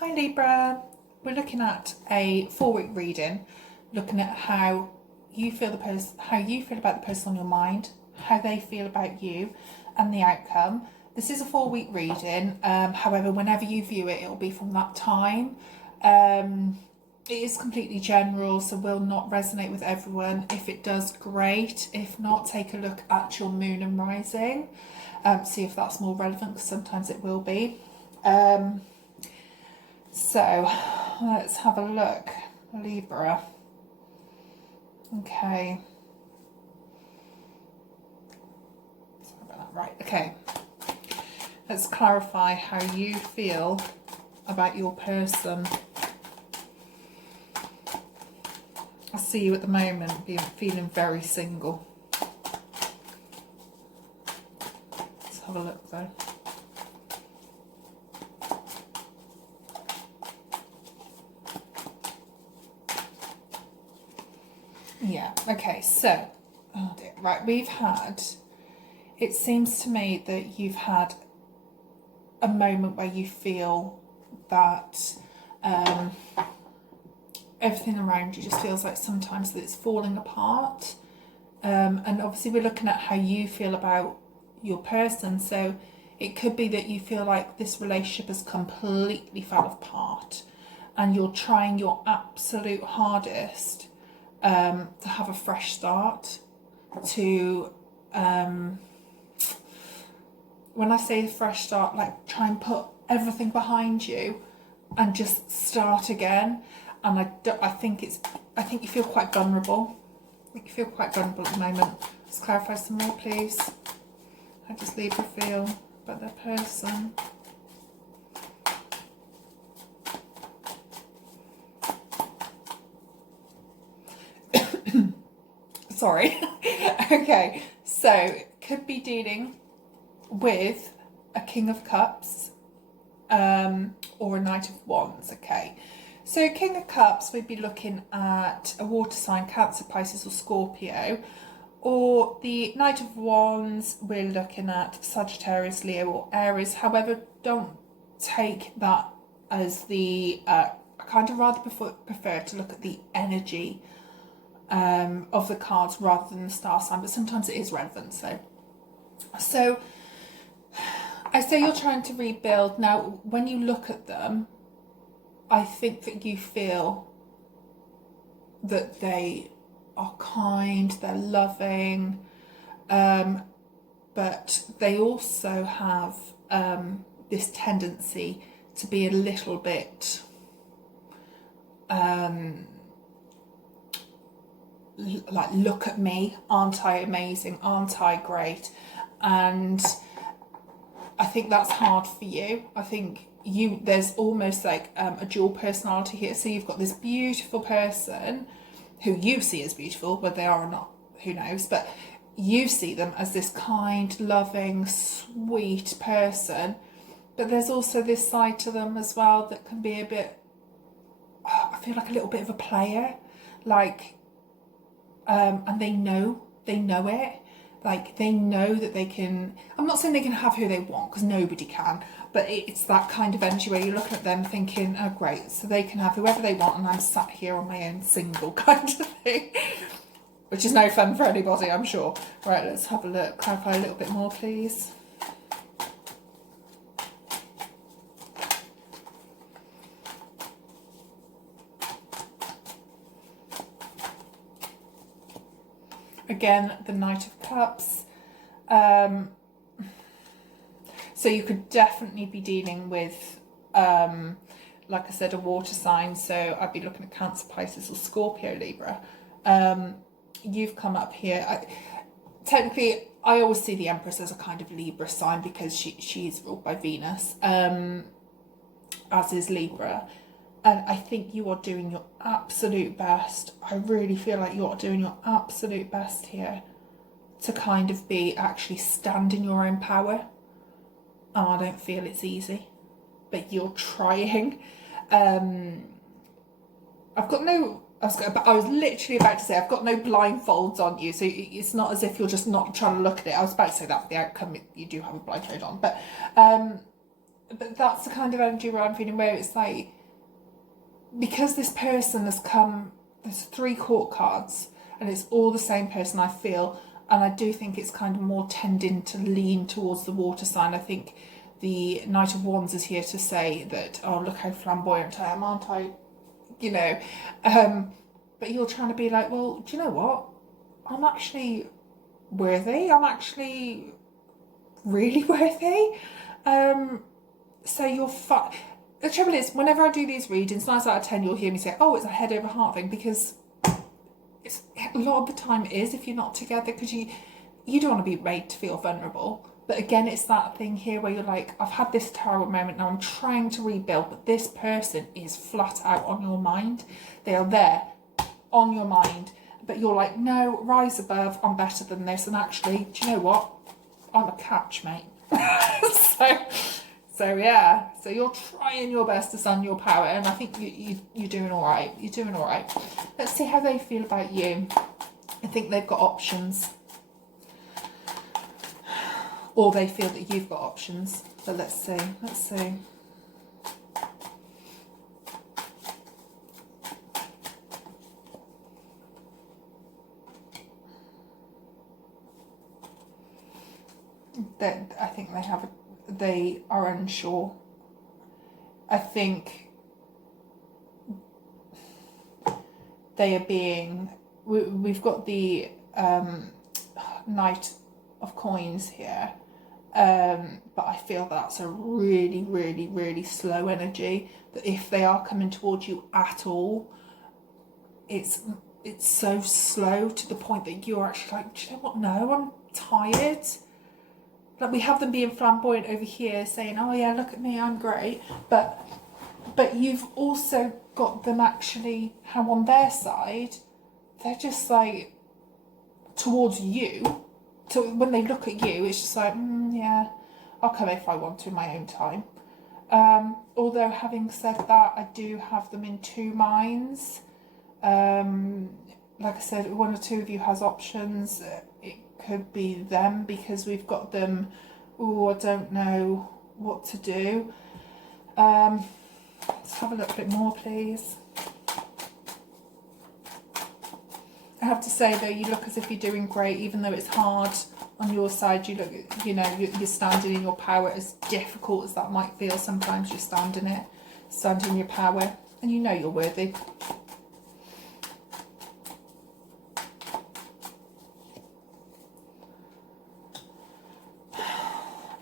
Hi Libra, we're looking at a 4-week reading, looking at how you feel about the person on your mind, how they feel about you, and the outcome. This is a 4-week reading. However, whenever you view it, it'll be from that time. It is completely general, so will not resonate with everyone. If it does, great. If not, take a look at your moon and rising. See if that's more relevant, because sometimes it will be. So let's have a look. Libra. Okay. Sorry about that. Right, okay. Let's clarify how you feel about your person. I see you at the moment feeling very single. Let's have a look though. Yeah, okay, so, oh dear, right, it seems to me that you've had a moment where you feel that everything around you just feels like sometimes that it's falling apart. And obviously we're looking at how you feel about your person, so it could be that you feel like this relationship has completely fell apart and you're trying your absolute hardest to have a fresh start, to when I say fresh start, like try and put everything behind you and just start again. And I think you feel quite vulnerable. I think you feel quite vulnerable at the moment. Let's clarify some more, please. How does Libra feel about their person? Sorry. Okay, so could be dealing with a King of Cups or a Knight of Wands. Okay, so King of Cups, we'd be looking at a water sign, Cancer, Pisces or Scorpio, or the Knight of Wands, we're looking at Sagittarius, Leo or Aries. However, don't take that as the I kind of rather prefer to look at the energy of the cards rather than the star sign, but sometimes it is relevant. So I say you're trying to rebuild. Now, when you look at them, I think that you feel that they are kind, they're loving, but they also have this tendency to be a little bit like, look at me, aren't I amazing, aren't I great? And I think that's hard for you. I think there's almost like a dual personality here. So you've got this beautiful person who you see as beautiful, whether they are or not, who knows, but you see them as this kind, loving, sweet person, but there's also this side to them as well that can be a bit, I feel like a little bit of a player, like and they know it. Like, they know that they can, I'm not saying they can have who they want, because nobody can, but it's that kind of energy where you're looking at them thinking, oh great, so they can have whoever they want and I'm sat here on my own single, kind of thing, which is no fun for anybody, I'm sure. Right, let's have a look, clarify a little bit more, please. Again, the Knight of Cups. So you could definitely be dealing with, like I said, a water sign. So I'd be looking at Cancer, Pisces or Scorpio, Libra. You've come up here. Technically, I always see the Empress as a kind of Libra sign because she is ruled by Venus, as is Libra. And I think you are doing your absolute best. I really feel like you are doing your absolute best here to kind of actually stand in your own power. And I don't feel it's easy, but you're trying. I was literally about to say, I've got no blindfolds on you, so it's not as if you're just not trying to look at it. I was about to say that for the outcome, you do have a blindfold on, but but that's the kind of energy where I'm feeling, where it's like, because this person has come, there's 3 court cards, and it's all the same person, I feel, and I do think it's kind of more tending to lean towards the water sign. I think the Knight of Wands is here to say that, oh, look how flamboyant I am, aren't I? You know, but you're trying to be like, well, do you know what? I'm actually worthy. I'm actually really worthy. So you're the trouble is, whenever I do these readings, 9 out of 10, you'll hear me say, oh, it's a head over heart thing, because it's a lot of the time it is, if you're not together, because you don't want to be made to feel vulnerable. But again, it's that thing here where you're like, I've had this terrible moment, now I'm trying to rebuild, but this person is flat out on your mind. They are there on your mind, but you're like, no, rise above, I'm better than this. And actually, do you know what? I'm a catch, mate. So yeah, so you're trying your best to stand your power, and I think you're doing all right. You're doing all right. Let's see how they feel about you. I think they've got options, or they feel that you've got options. But let's see. Let's see. That I think they are unsure. I think they are being. We've got the Knight of Coins here, but I feel that's a really, really, really slow energy. That if they are coming towards you at all, it's so slow to the point that you're actually like, do you know what? No, I'm tired. Like, we have them being flamboyant over here, saying, oh yeah, look at me, I'm great. But you've also got them actually, how on their side, they're just like, towards you. So when they look at you, it's just like, yeah, I'll come if I want to in my own time. Although, having said that, I do have them in 2 minds. Like I said, 1 or 2 of you has options. It could be them, because we've got them, oh, I don't know what to do. Let's have a little bit more, please. I have to say, though, you look as if you're doing great, even though it's hard on your side. You look, you know, you're standing in your power, as difficult as that might feel. Sometimes you stand in it, stand in your power, and you know you're worthy.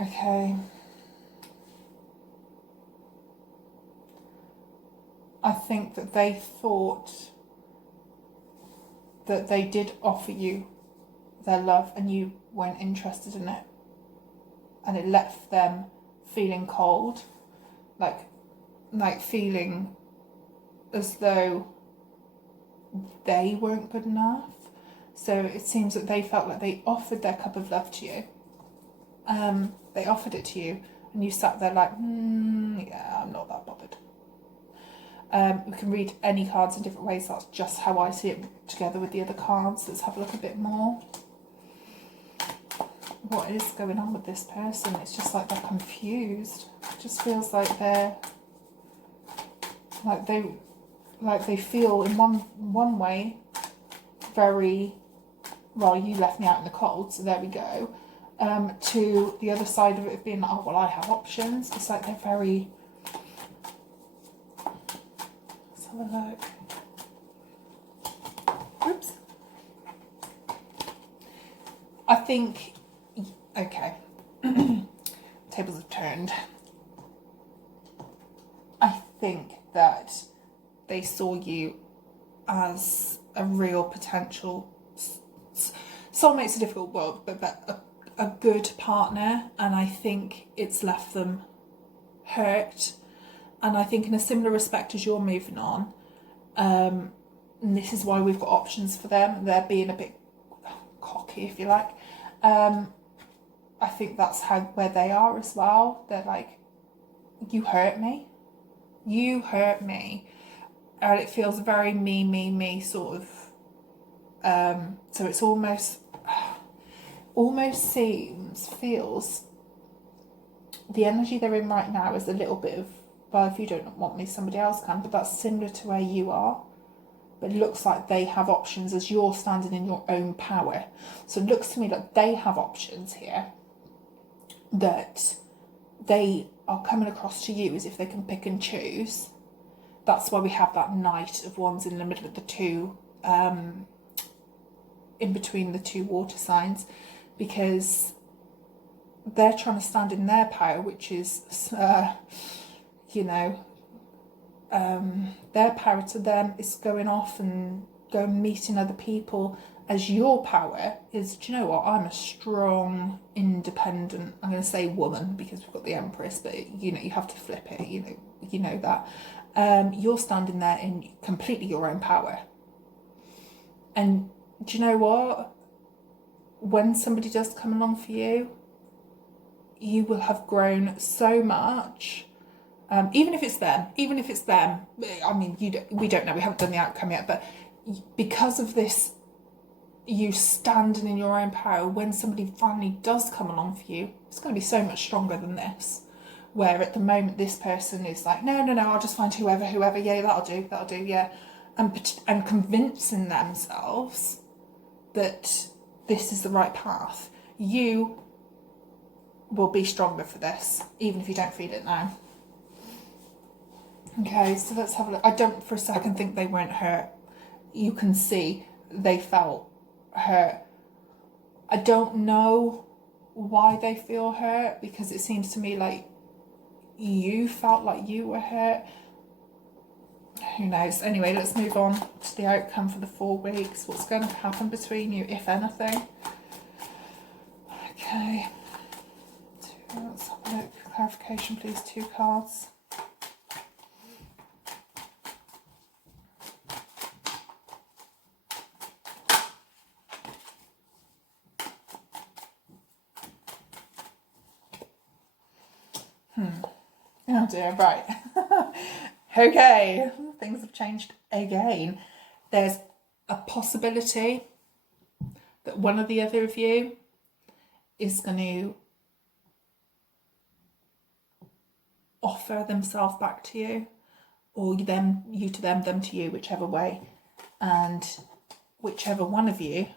Okay. I think that they thought that they did offer you their love and you weren't interested in it. And it left them feeling cold, like feeling as though they weren't good enough. So it seems that they felt like they offered their cup of love to you. They offered it to you, and you sat there like, yeah, I'm not that bothered. We can read any cards in different ways. That's just how I see it together with the other cards. Let's have a look a bit more. What is going on with this person? It's just like they're confused. It just feels like they're like they feel in one way very, well, you left me out in the cold, so there we go. To the other side of it being like, oh, well, I have options. It's like they're very... Let's have a look. Oops. I think... Okay. Tables have turned. I think that they saw you as a real potential... Soulmate's a difficult word, but a good partner, and I think it's left them hurt. And I think in a similar respect as you're moving on, and this is why we've got options for them, they're being a bit cocky, if you like. I think that's where they are as well. They're like, you hurt me, and it feels very me sort of. So it's almost feels the energy they're in right now is a little bit of, well, if you don't want me, somebody else can, but that's similar to where you are. But it looks like they have options as you're standing in your own power. So it looks to me like they have options here that they are coming across to you as if they can pick and choose. That's why we have that Knight of Wands in the middle of the two, in between the two water signs, because they're trying to stand in their power, which is, their power to them is going off and going meeting other people, as your power is, do you know what, I'm a strong, independent, I'm going to say woman because we've got the Empress, but you have to flip it, you know that. You're standing there in completely your own power. And do you know what? When somebody does come along for you, you will have grown so much. Even if it's them, I mean, we don't know, we haven't done the outcome yet, but because of this, you standing in your own power, when somebody finally does come along for you, it's going to be so much stronger than this. Where at the moment this person is like, no, I'll just find whoever, yeah, that'll do, yeah. And convincing themselves that this is the right path. You will be stronger for this, even if you don't feel it now. Okay, so let's have a look. I don't for a second think they weren't hurt. You can see they felt hurt. I don't know why they feel hurt, because it seems to me like you felt like you were hurt. Who knows? Anyway, let's move on to the outcome for the 4 weeks. What's going to happen between you, if anything? Okay. Let's have a look. Clarification, please. 2 cards. Oh dear, right. Okay, things have changed again. There's a possibility that one or the other of you is going to offer themselves back to you, or you to them to you, whichever way. And whichever one of you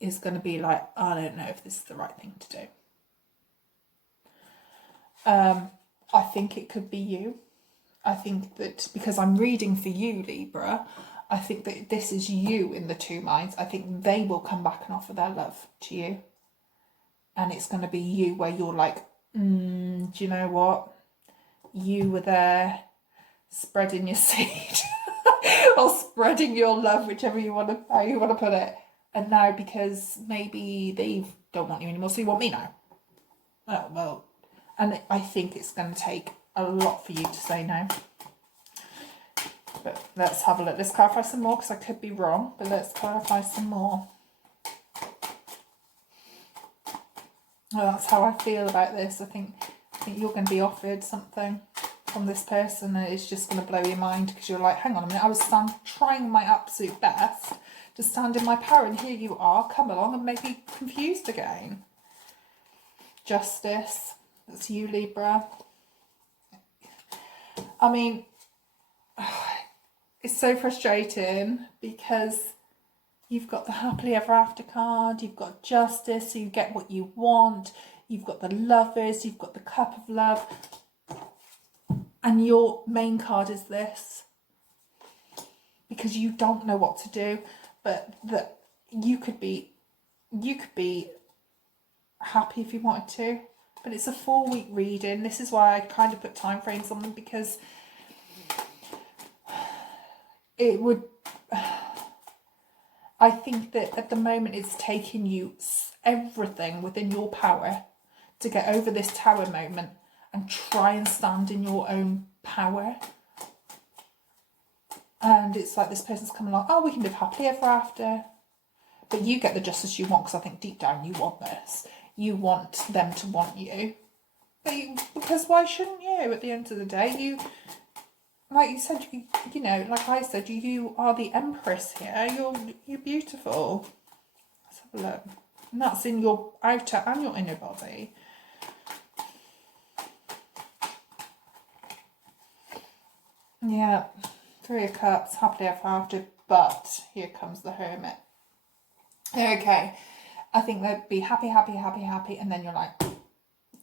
is going to be like, I don't know if this is the right thing to do. I think it could be you. I think that because I'm reading for you, Libra, I think that this is you in the 2 minds. I think they will come back and offer their love to you. And it's going to be you where you're like, do you know what? You were there spreading your seed or spreading your love, whichever how you want to put it. And now because maybe they don't want you anymore, so you want me now. Oh, well. And I think it's going to take a lot for you to say no. But let's have a look. Let's clarify some more, because I could be wrong, but let's clarify some more. Well, that's how I feel about this. I think you're going to be offered something from this person, and it's just going to blow your mind, because you're like, hang on a minute, I was trying my absolute best to stand in my power, and here you are, come along and make me confused again. Justice. That's you, Libra. I mean, it's so frustrating because you've got the happily ever after card, you've got justice, so you get what you want, you've got the lovers, you've got the cup of love, and your main card is this, because you don't know what to do, but that you could be happy if you wanted to. But it's a 4-week reading. This is why I kind of put time frames on them, because it would... I think that at the moment it's taking you everything within your power to get over this tower moment and try and stand in your own power. And it's like this person's coming along, oh, we can live happily ever after. But you get the justice you want, because I think deep down you want this. You want them to want you. Because why shouldn't you at the end of the day? You, like you said, you know, like I said, you are the Empress here. You're beautiful. Let's have a look. And that's in your outer and your inner body. Yeah, 3 of Cups, happily ever after, but here comes the Hermit. Okay, I think they'd be happy, happy, happy, happy, and then you're like,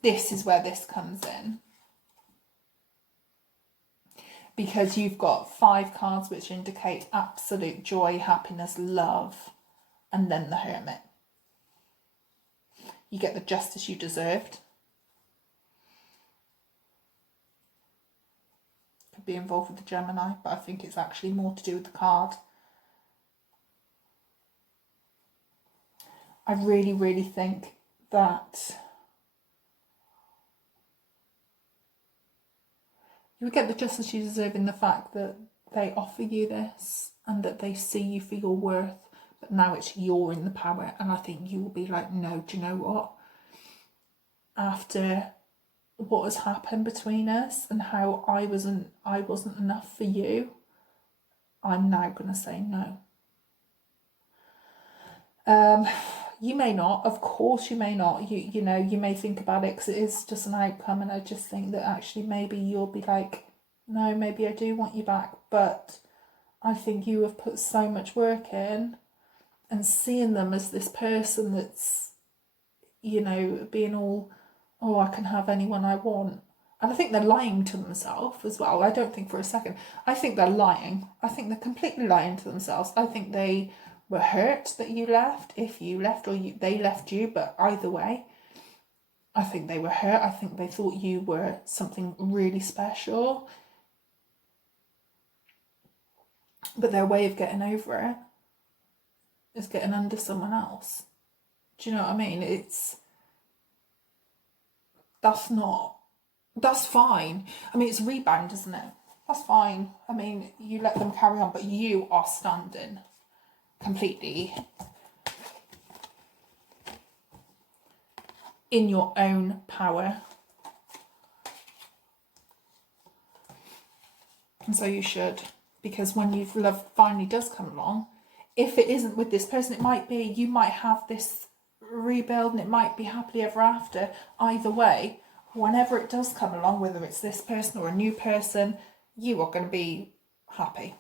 this is where this comes in. Because you've got 5 cards which indicate absolute joy, happiness, love, and then the Hermit. You get the justice you deserved. Could be involved with the Gemini, but I think it's actually more to do with the card. I really, really think that you would get the justice you deserve in the fact that they offer you this and that they see you for your worth, but now it's you're in the power, and I think you will be like, no, do you know what? After what has happened between us and how I wasn't enough for you, I'm now going to say no. You may not, of course you may not, you know, you may think about it because it is just an outcome, and I just think that actually maybe you'll be like, no, maybe I do want you back, but I think you have put so much work in, and seeing them as this person that's, you know, being all, oh, I can have anyone I want. And I think they're lying to themselves as well. I don't think for a second. I think they're lying. I think they're completely lying to themselves. I think they were hurt that you left, if you left, or they left you, but either way, I think they were hurt. I think they thought you were something really special. But their way of getting over it is getting under someone else. Do you know what I mean? That's fine. I mean, it's rebound, isn't it? That's fine. I mean, you let them carry on, but you are standing completely in your own power. And so you should, because when love finally does come along, if it isn't with this person, it might be, you might have this rebuild and it might be happily ever after. Either way, whenever it does come along, whether it's this person or a new person, you are going to be happy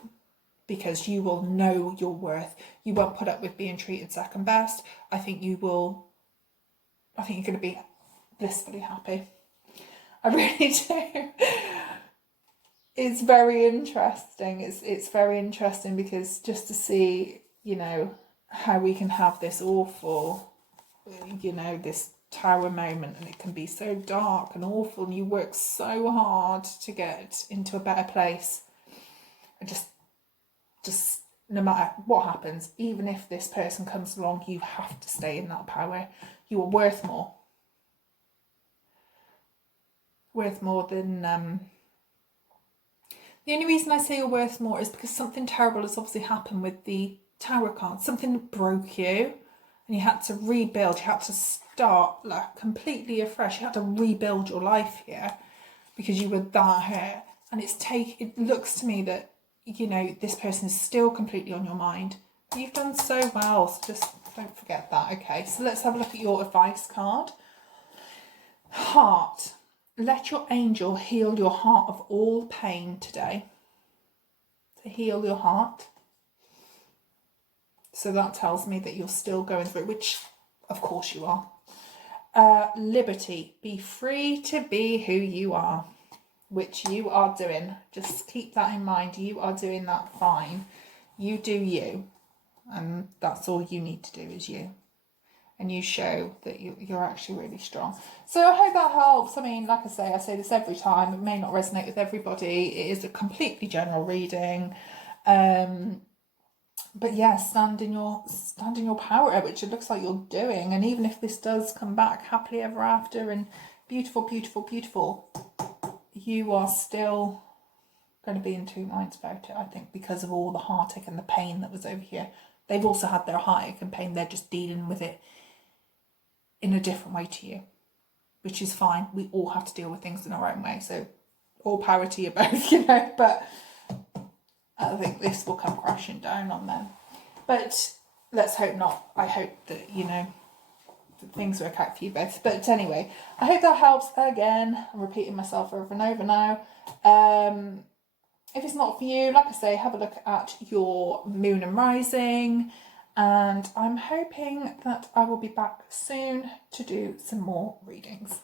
because you will know your worth. You won't put up with being treated second best. I think you're going to be blissfully happy. I really do. It's very interesting. It's very interesting because just to see, you know, how we can have this awful, you know, this tower moment, and it can be so dark and awful, and you work so hard to get into a better place. And just no matter what happens, even if this person comes along, you have to stay in that power. You are worth more. Worth more than... The only reason I say you're worth more is because something terrible has obviously happened with the Tower card. Something broke you and you had to rebuild. You had to start like completely afresh. You had to rebuild your life here because you were that hurt. And it looks to me that, you know, this person is still completely on your mind. You've done so well, so just don't forget that. Okay, so let's have a look at your advice card. Heart. Let your angel heal your heart of all pain today. To heal your heart. So that tells me that you're still going through it, which of course you are. Liberty. Be free to be who you are, which you are doing. Just keep that in mind. You are doing that fine. You do you. And that's all you need to do is you. And you show that you're actually really strong. So I hope that helps. I mean, like I say this every time. It may not resonate with everybody. It is a completely general reading. But yeah, stand in your power, which it looks like you're doing. And even if this does come back happily ever after and beautiful, beautiful, beautiful, you are still going to be in two minds about it, I think, because of all the heartache and the pain that was over here. They've also had their heartache and pain. They're just dealing with it in a different way to you, which is fine. We all have to deal with things in our own way. So all power to you both, you know, but I think this will come crashing down on them. But let's hope not. I hope that, you know, that things work out for you both. But anyway, I hope that helps. Again, I'm repeating myself over and over now. if it's not for you, like I say, have a look at your moon and rising, and I'm hoping that I will be back soon to do some more readings.